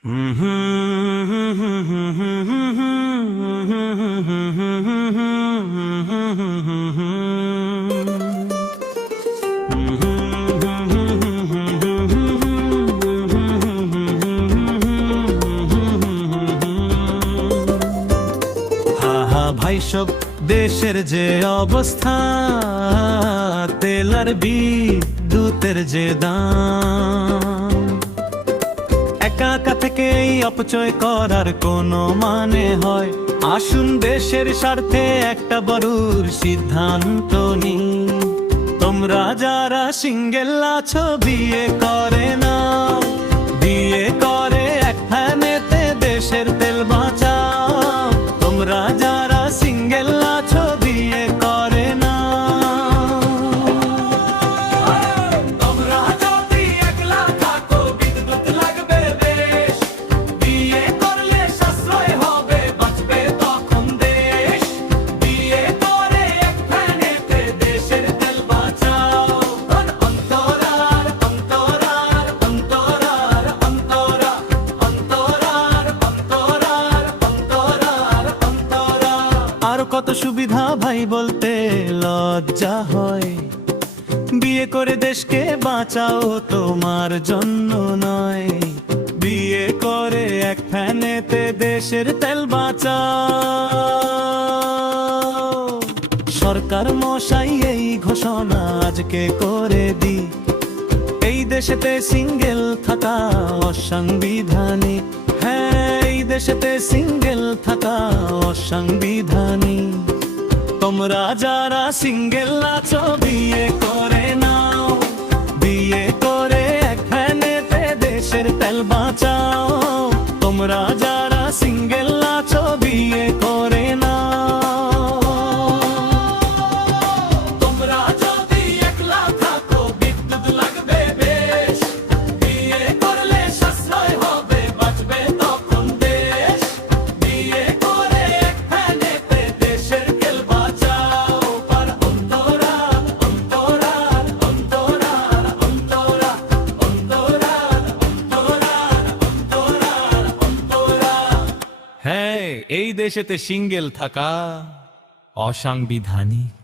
ভাই সব দেশের যে অবস্থা, তেল আর বিদ্যুতের যে দাম, একা একা থেকে এই অপচয় করার কোনো মানে হয়? আসুন দেশের স্বার্থে একটা বড়র সিদ্ধান্ত নিই। তোমরা যারা সিঙ্গেল আছো বিয়ে করে না, বিয়ে করে এক ফ্যানেতে দেশের তেল বাঁচাও। তোমরা যারা সিঙ্গেল আছো বিয়ে করে না, তোমরা যদি একলা থাকো বিদ্যুৎ লাগবে বেশ, বিয়ে করলে সাশ্রয় হবে বাঁচবে তখন দেশ। বিয়ে করে এক ফ্যানেতে দেশের তেল বাঁচাও। অন্তরার অন্তরার অন্তরার অন্তরা অন্তরার অন্তরার অন্তরার অন্তরা। আর কত সুবিধা ভাই বলতে লজ্জা হয়, বিয়ে করে দেশকে বাঁচাও তোমার জন্য নয়। বিয়ে করে এক ফ্যানেতে দেশের তেল বাঁচাও। সরকার মশাই এই ঘোষণা আজকে করে দি, এই দেশেতে সিঙ্গেল থাকা অসাংবিধানিক। হ্যাঁ, এই দেশেতে সিঙ্গেল থাকা অসাংবিধানিক। তোমরা যারা সিঙ্গেল আছো বিয়ে করে নাও, বিয়ে করে এক ফ্যানেতে দেশের তেল বাঁচাও। তোমরা যারা সিঙ্গেল আছো বিয়ে করে নাও। তোমরা যদি একলা থাকো বিদ্যুৎ লাগবে বেশ, বিয়ে করলে সাশ্রয় হবে বাঁচবে তখন দেশ। বিয়ে করে এক ফ্যানেতে দেশের তেল বাঁচাও। পার অন্তরা অন্তরার অন্তরার অন্তরা অন্তরার অন্তরার অন্তরার অন্তরা। হ্যাঁ, এই দেশেতে সিঙ্গেল থাকা অসাংবিধানিক।